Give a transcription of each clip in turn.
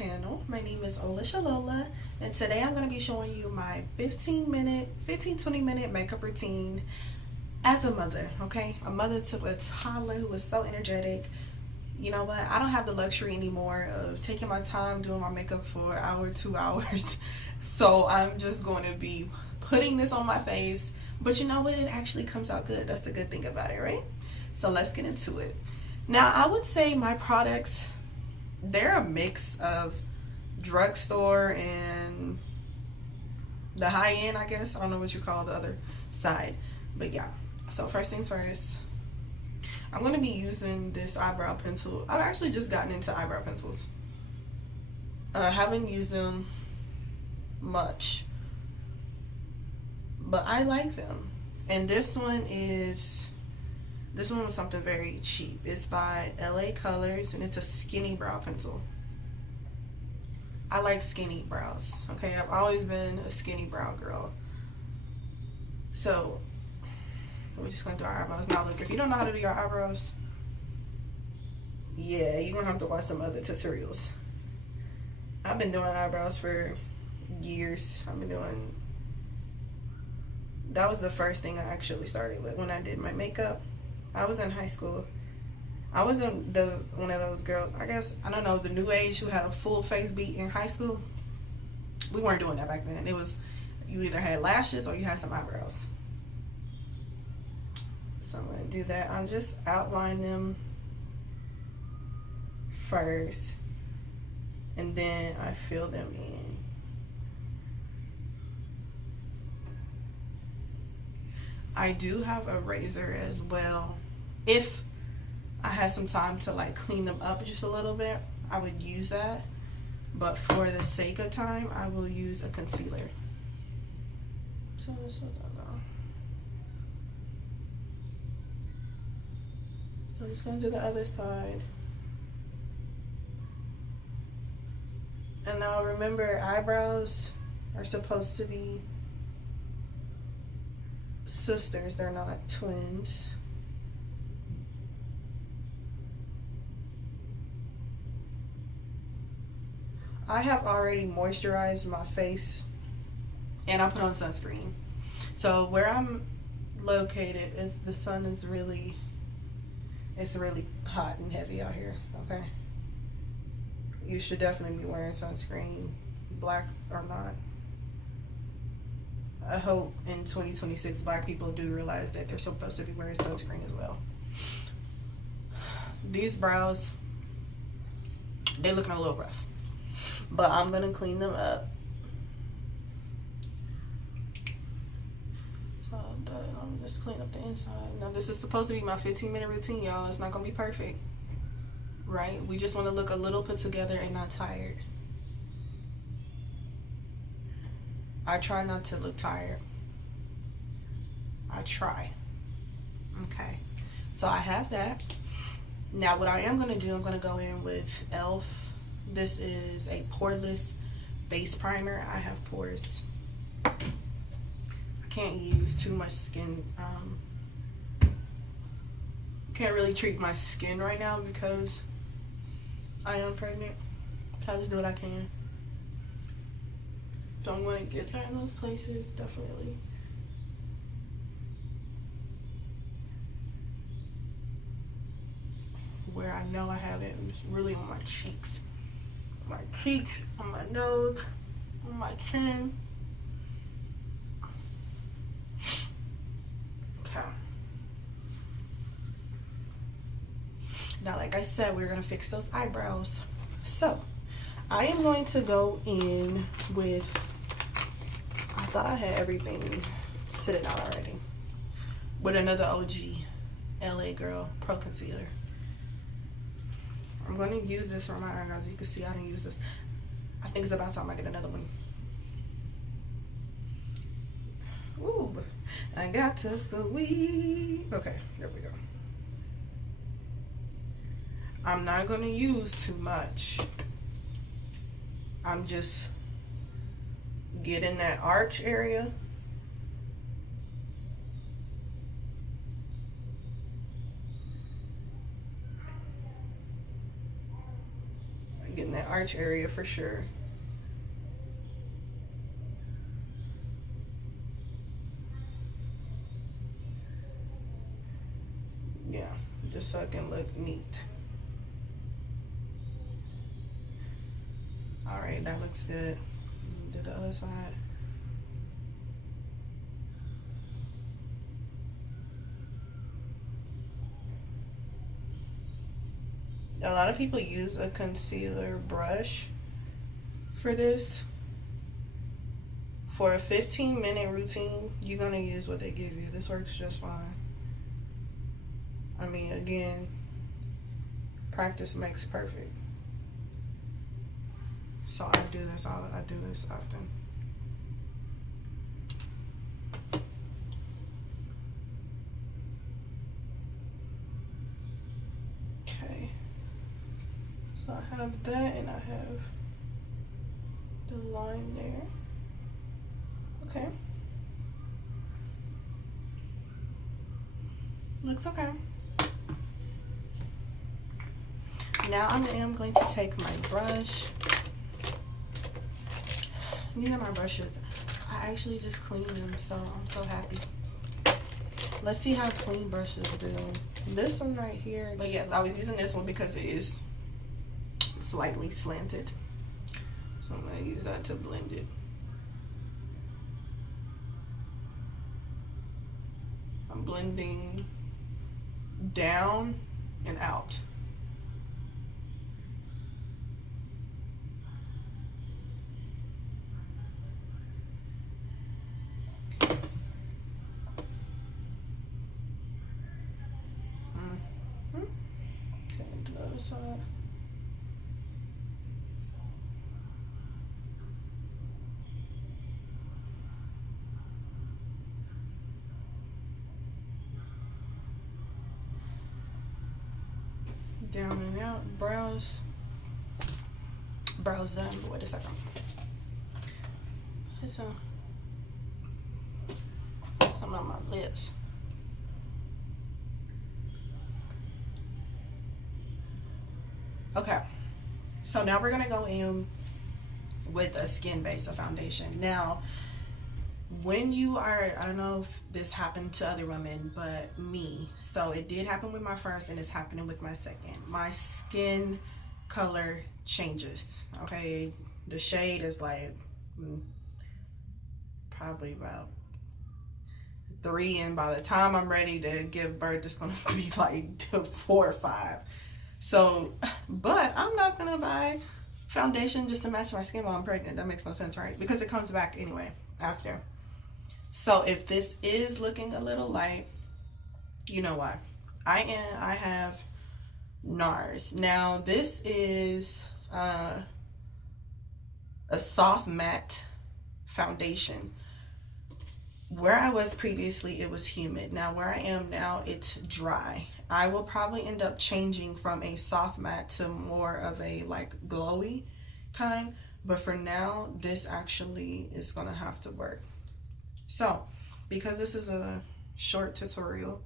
channel. My name is Ola Shalola, and today I'm going to be showing you my 20 minute makeup routine as a mother, okay? A mother to a toddler who is so energetic. You know what? I don't have the luxury anymore of taking my time doing my makeup for an hour, 2 hours. So I'm just going to be putting this on my face. But you know what? It actually comes out good. That's the good thing about it, right? So let's get into it. Now, I would say my products, they're a mix of drugstore and the high end, I guess. I don't know what you call the other side. But yeah. So first things first, I'm going to be using this eyebrow pencil. I've actually just gotten into eyebrow pencils. I haven't used them much, but I like them. And this one was something very cheap. It's by LA Colors, and it's a skinny brow pencil. I like skinny brows, okay? I've always been a skinny brow girl. So we're just gonna do our eyebrows. Now look, if you don't know how to do your eyebrows, yeah, you're gonna have to watch some other tutorials. I've been doing eyebrows for years. That was the first thing I actually started with when I did my makeup. I was in high school. I was one of those girls, I guess, I don't know, the new age who had a full face beat in high school. We weren't doing that back then. It was, you either had lashes or you had some eyebrows. So I'm going to do that. I'll just outline them first, and then I fill them in. I do have a razor as well. If I had some time to like clean them up just a little bit, I would use that. But for the sake of time, I will use a concealer. So I'm just going to do the other side. And now remember, eyebrows are supposed to be sisters. They're not twins. I have already moisturized my face and I put on sunscreen. So where I'm located, the sun is really, it's really hot and heavy out here, okay? You should definitely be wearing sunscreen, black or not. I hope in 2026 black people do realize that they're supposed to be wearing sunscreen as well. These brows, they're looking a little rough, but I'm gonna clean them up. So I'm just clean up the inside. Now this is supposed to be my 15-minute routine, y'all. It's not gonna be perfect, right? We just want to look a little put together and not tired. I try not to look tired. I try. Okay. So I have that. Now what I am going to do, I'm going to go in with e.l.f. This is a poreless face primer. I have pores. I can't use too much skin. Can't really treat my skin right now because I am pregnant. So I just do what I can. So I'm going to get there in those places, definitely. Where I know I have it, it's really on my cheeks. My cheeks, on my nose, on my chin. Okay. Now, like I said, we're going to fix those eyebrows. So, I am going to go in with, I thought I had everything sitting out already, with another OG LA Girl Pro Concealer. I'm going to use this for my eyebrows. You can see I didn't use this. I think it's about time I get another one. Ooh, I got to squeeze. Okay, there we go. I'm not going to use too much. I'm just getting that arch area. Getting that arch area for sure. Yeah, just so it can look neat. All right, that looks good. Do the other side. A lot of people use a concealer brush for this. For a 15-minute routine, you're gonna use what they give you. This works just fine. I mean, again, practice makes perfect. So I do this often. Okay. So I have that, and I have the line there. Okay. Looks okay. Now I am going to take my brush. These are my brushes. I actually just cleaned them, so I'm so happy. Let's see how clean brushes do. This one right here. But yes, I was using this one because it is slightly slanted. So I'm gonna use that to blend it. I'm blending down and out. Okay, the other side. Down and out. Brows done, but wait a second. Put some on my lips. Okay, so now we're gonna go in with a skin base of foundation. Now, when you are, I don't know if this happened to other women, but me, so it did happen with my first and it's happening with my second. My skin color changes, okay? The shade is like probably about 3, and by the time I'm ready to give birth, it's gonna be like 4 or 5. So, but I'm not gonna buy foundation just to match my skin while I'm pregnant. That makes no sense, right? Because it comes back anyway after. So if this is looking a little light, you know why. I have NARS. Now this is a soft matte foundation. Where I was previously, it was humid. Now where I am now, it's dry. I will probably end up changing from a soft matte to more of a like glowy kind. But for now, this actually is gonna have to work. So, because this is a short tutorial.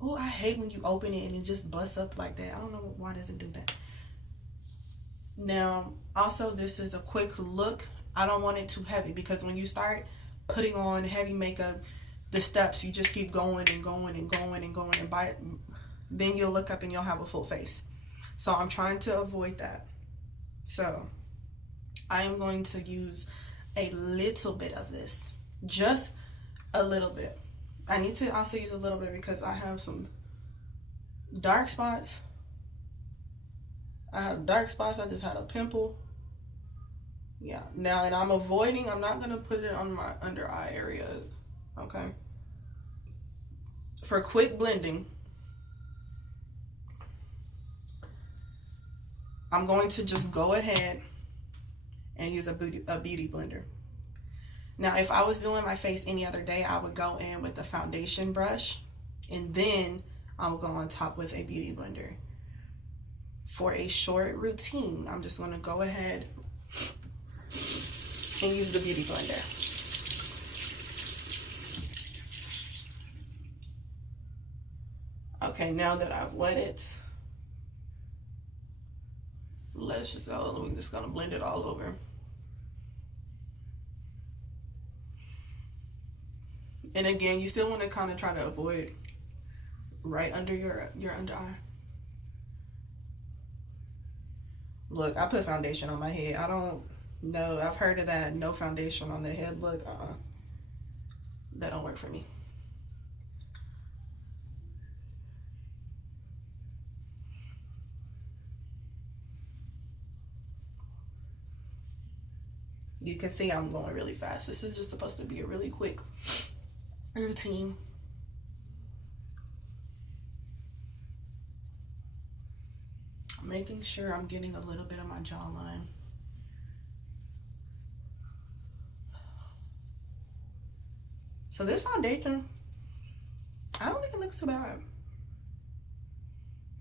Oh, I hate when you open it and it just busts up like that. I don't know why it doesn't do that. Now, also this is a quick look. I don't want it too heavy because when you start putting on heavy makeup, the steps, you just keep going and going and going and going, and by it, then you'll look up and you'll have a full face. So I'm trying to avoid that. So I am going to use a little bit of this, just a little bit. I need to also use a little bit because I have some dark spots. I have dark spots. I just had a pimple. Yeah, now, and I'm not gonna put it on my under eye area, okay? For quick blending, I'm going to just go ahead and use a beauty blender. Now, if I was doing my face any other day, I would go in with the foundation brush and then I'll go on top with a beauty blender. For a short routine, I'm just gonna go ahead and use the beauty blender. Okay, now that I've let it lashes out, and we're just gonna blend it all over. And again, you still want to kind of try to avoid right under your under eye. Look, I put foundation on my head. I don't know. I've heard of that no foundation on the head look. That don't work for me. You can see I'm going really fast. This is just supposed to be a really quick routine. Making sure I'm getting a little bit of my jawline. So this foundation, I don't think it looks too bad.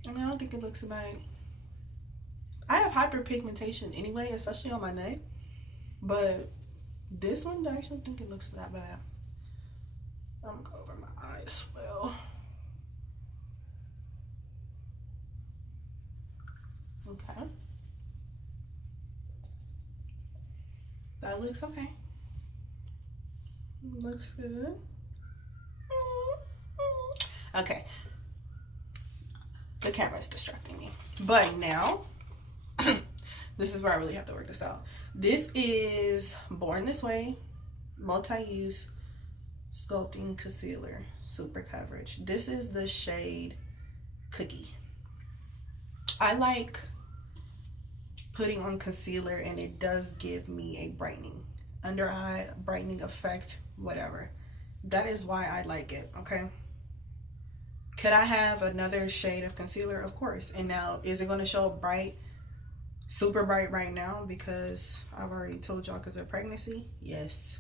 I mean, I don't think it looks too bad. I have hyperpigmentation anyway, especially on my neck. But this one, I actually think it looks that bad. I'm gonna go over my eye as well. Okay. That looks okay. Looks good. Okay. The camera's distracting me. But now, this is where I really have to work this out. This is Born This Way Multi-Use Sculpting Concealer Super Coverage. This is the shade Cookie. I like putting on concealer and it does give me a brightening, under eye brightening effect, whatever. That is why I like it, okay? Could I have another shade of concealer? Of course. And now, is it going to show bright, super bright right now because I've already told y'all because of pregnancy? Yes.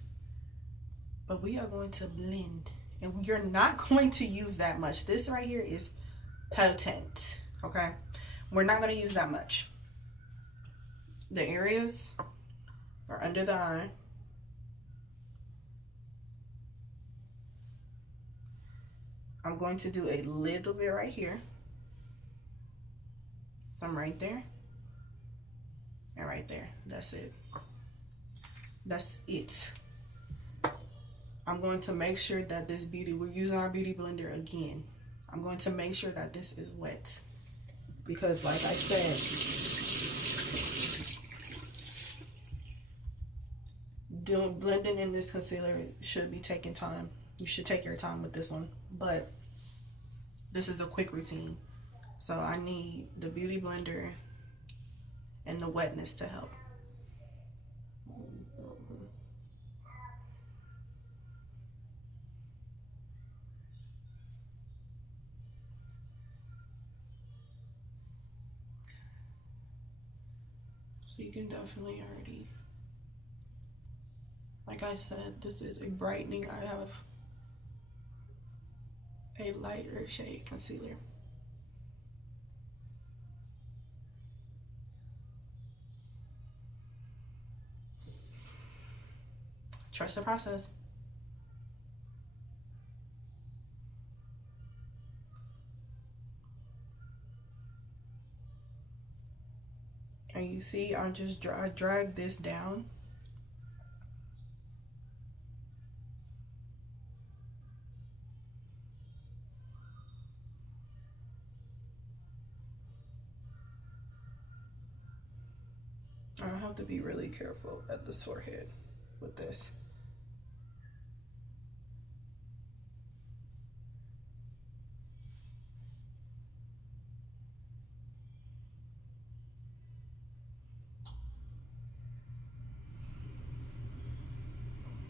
But we are going to blend, and you're not going to use that much. This right here is potent, okay? We're not going to use that much. The areas are under the eye. I'm going to do a little bit right here. Some right there. And right there. That's it. That's it. I'm going to make sure that this beauty, we're using our beauty blender again. I'm going to make sure that this is wet. Because like I said, blending in this concealer should be taking time. You should take your time with this one, but this is a quick routine, so I need the beauty blender and the wetness to help. So you can definitely already, like I said, this is a brightening. I have a lighter shade concealer. Trust the process. And you see, I just drag this down. I have to be really careful at this forehead with this.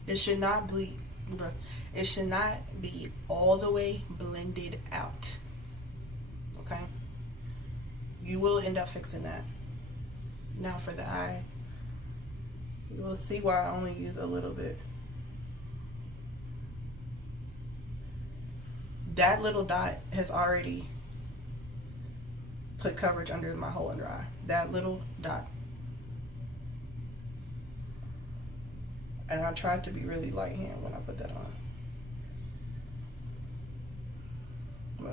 It should not bleed. It should not be all the way blended out. Okay? You will end up fixing that. Now for the eye, you will see why I only use a little bit. That little dot has already put coverage under my whole under eye. That little dot. And I tried to be really light hand when I put that on.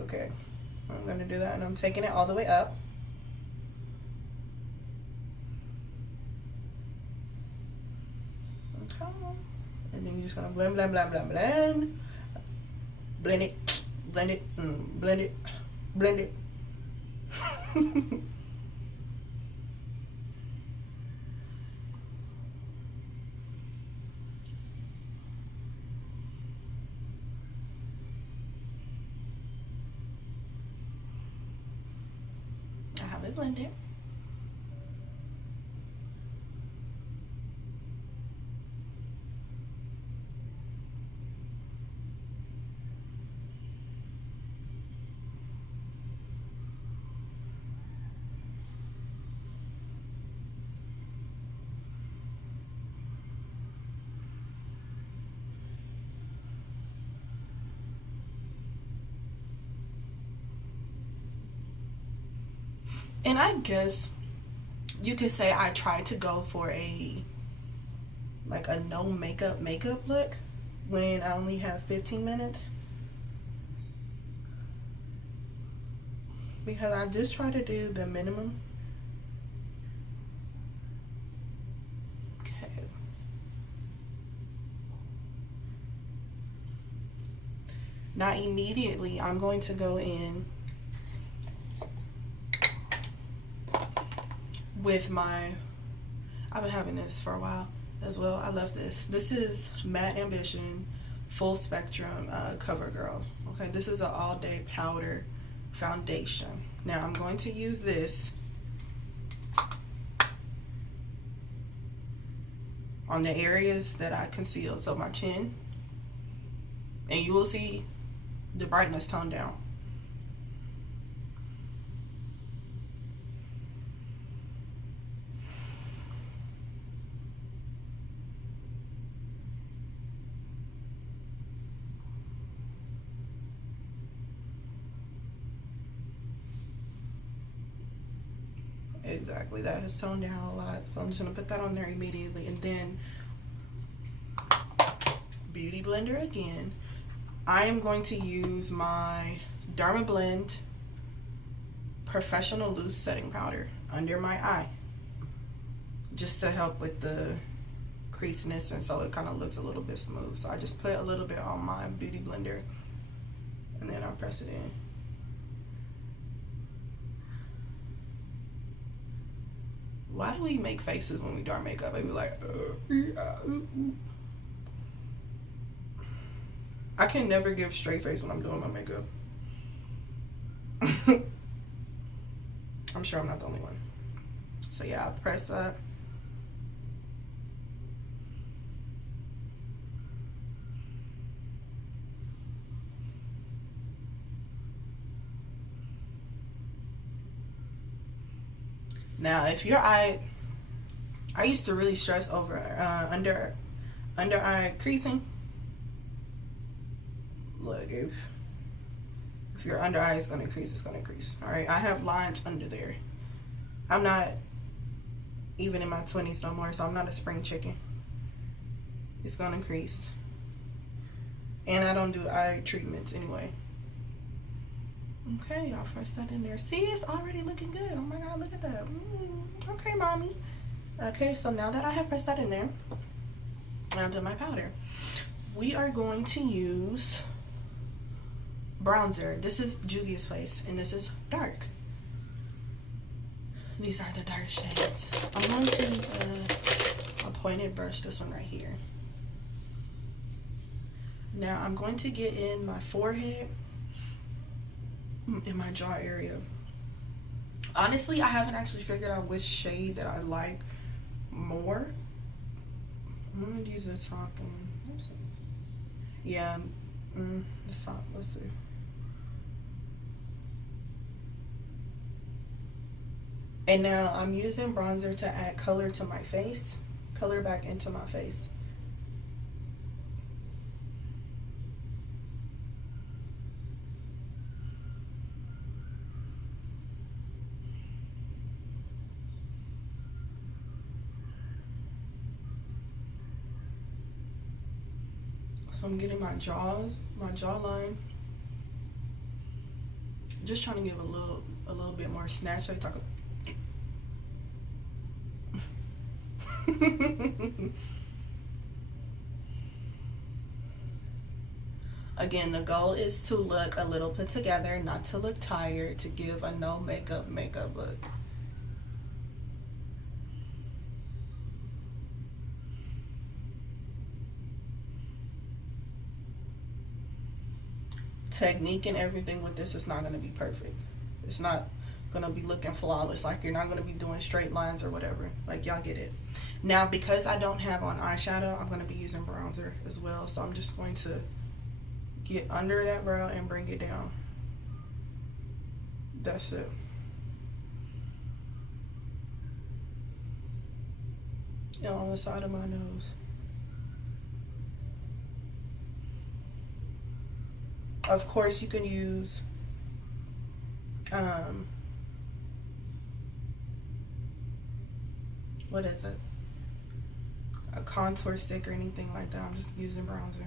Okay, I'm gonna do that, and I'm taking it all the way up. Okay. And then you're just gonna blend, blend, blend, blend, blend. Blend it, blend it, blend it, blend it. I have it blended. And I guess you could say I tried to go for a no makeup look when I only have 15 minutes, because I just try to do the minimum. Okay. Now immediately I'm going to go in with my, I've been having this for a while as well. I love this. This is Matte Ambition Full Spectrum CoverGirl. Okay, this is an all day powder foundation. Now I'm going to use this on the areas that I concealed, so my chin, and you will see the brightness tone down. Exactly, that has toned down a lot, so I'm just gonna put that on there immediately. And then Beauty Blender again. I am going to use my Dermablend Professional Loose Setting Powder under my eye, just to help with the creasiness, and so it kind of looks a little bit smooth. So I just put a little bit on my Beauty Blender, and then I press it in. Why do we make faces when we do our makeup? I be like, I can never give straight face when I'm doing my makeup. I'm sure I'm not the only one. So yeah, I'll press that. Now, if your eye, I used to really stress over under eye creasing. Look, if your under eye is gonna crease, it's gonna crease. All right, I have lines under there. I'm not even in my 20s no more, so I'm not a spring chicken. It's gonna crease, and I don't do eye treatments anyway. Okay, y'all, press that in there. See, it's already looking good. Oh my god, look at that. Okay, mommy. Okay, so now that I have pressed that in there, and I've done my powder, we are going to use bronzer. This is Juvia's Place, and this is dark. These are the dark shades. I'm going to a pointed brush, this one right here. Now I'm going to get in my forehead, in my jaw area. Honestly, I haven't actually figured out which shade that I like more. I'm gonna use the top one. Yeah, the top. Let's see. And now I'm using bronzer to add color to my face, color back into my face. So I'm getting my jawline. Just trying to give a little bit more snatch. So I talk. Again, the goal is to look a little put together, not to look tired, to give a no makeup look. Technique and everything with this is not going to be perfect. It's not going to be looking flawless. Like, you're not going to be doing straight lines or whatever. Like, y'all get it. Now, because I don't have on eyeshadow, I'm going to be using bronzer as well. So I'm just going to get under that brow and bring it down. That's it. And on the side of my nose. Of course, you can use what is it? A contour stick or anything like that. I'm just using bronzer.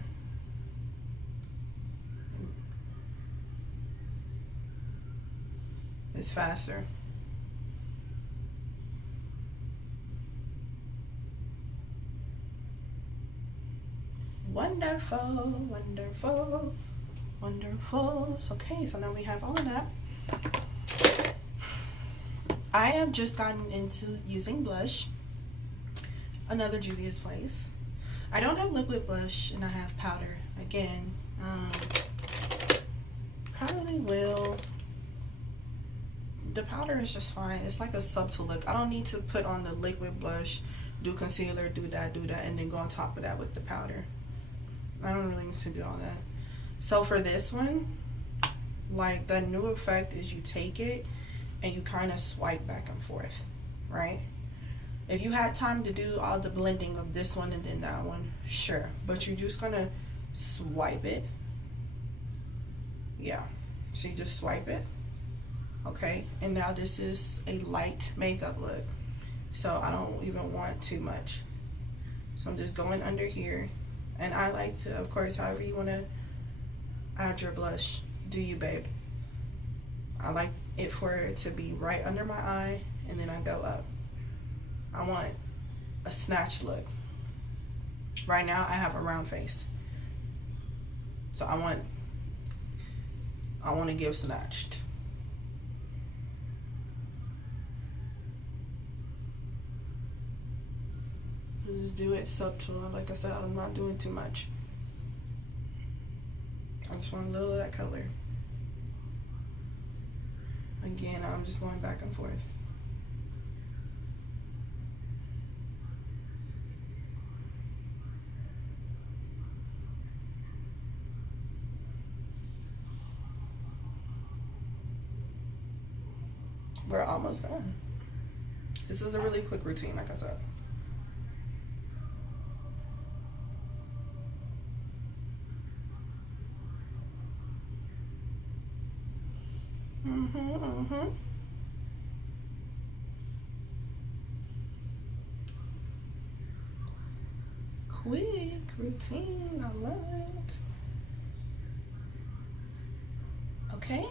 It's faster. Wonderful, wonderful, wonderful. Okay, so now we have all of that. I have just gotten into using blush. Another Juvia's Place. I don't have liquid blush and I have powder. Again, probably will. The powder is just fine. It's like a subtle look. I don't need to put on the liquid blush, do concealer, do that, and then go on top of that with the powder. I don't really need to do all that. So for this one, like, the new effect is you take it and you kind of swipe back and forth, right? If you had time to do all the blending of this one and then that one, sure. But you're just gonna swipe it. Yeah, so you just swipe it. Okay, and now this is a light makeup look. So I don't even want too much. So I'm just going under here. And I like to, of course, however you want to add your blush, do you, babe. I like it for it to be right under my eye, and then I go up. I want a snatch look. Right now I have a round face, so I want to give snatched. Just do it subtle. Like I said, I'm not doing too much. I just want a little of that color. Again, I'm just going back and forth. We're almost done. This is a really quick routine, like I said. Quick routine, I love it. Okay.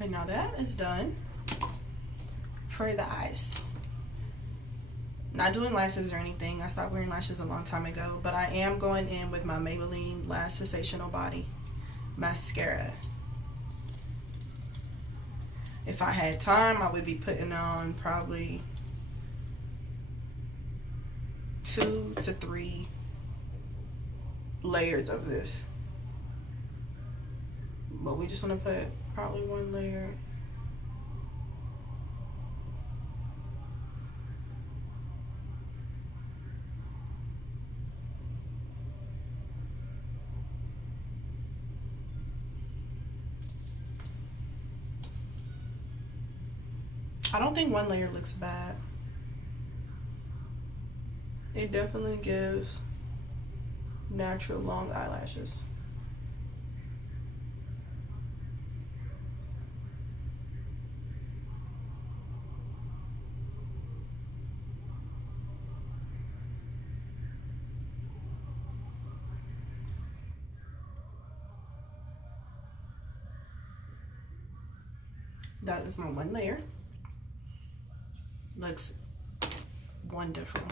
And now that is done for the eyes. Not doing lashes or anything. I stopped wearing lashes a long time ago, but I am going in with my Maybelline Lash Sensational Body mascara. If I had time, I would be putting on probably 2 to 3 layers of this. But we just want to put probably 1 layer. I don't think 1 layer looks bad. It definitely gives natural long eyelashes. That is my 1 layer. Looks wonderful.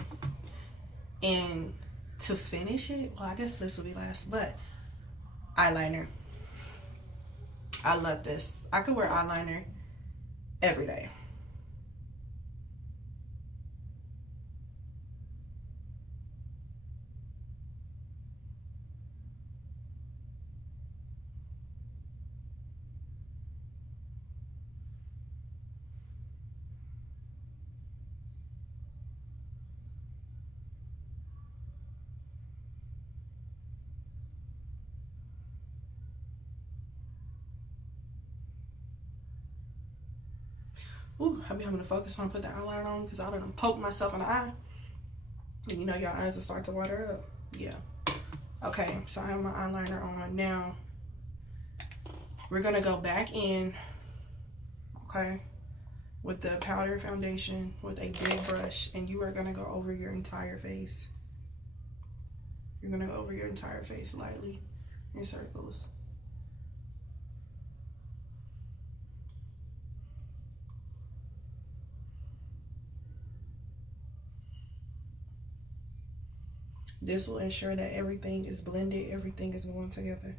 And to finish it, well, I guess lips will be last, but eyeliner. I love this. I could wear eyeliner every day. Ooh, I be having to focus when I put the eyeliner on because I done poke myself in the eye. And you know your eyes will start to water up. Yeah. Okay, so I have my eyeliner on. Now, we're going to go back in, okay, with the powder foundation with a big brush. And you are going to go over your entire face. You're going to go over your entire face lightly in circles. This will ensure that everything is blended, everything is going together.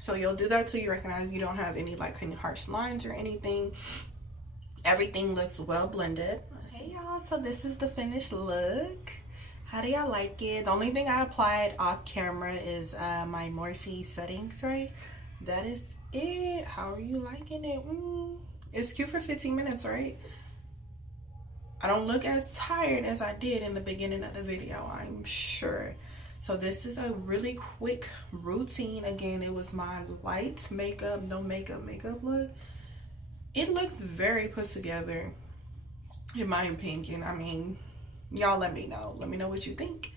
So you'll do that till you recognize you don't have any harsh lines or anything. Everything looks well blended. Hey y'all, so this is the finished look. How do y'all like it? The only thing I applied off camera is my Morphe setting spray. That is it. How are you liking it? It's cute for 15 minutes, right? I don't look as tired as I did in the beginning of the video, I'm sure. So this is a really quick routine. Again, it was my light makeup, no makeup look. It looks very put together, in my opinion. I mean, y'all let me know. Let me know what you think.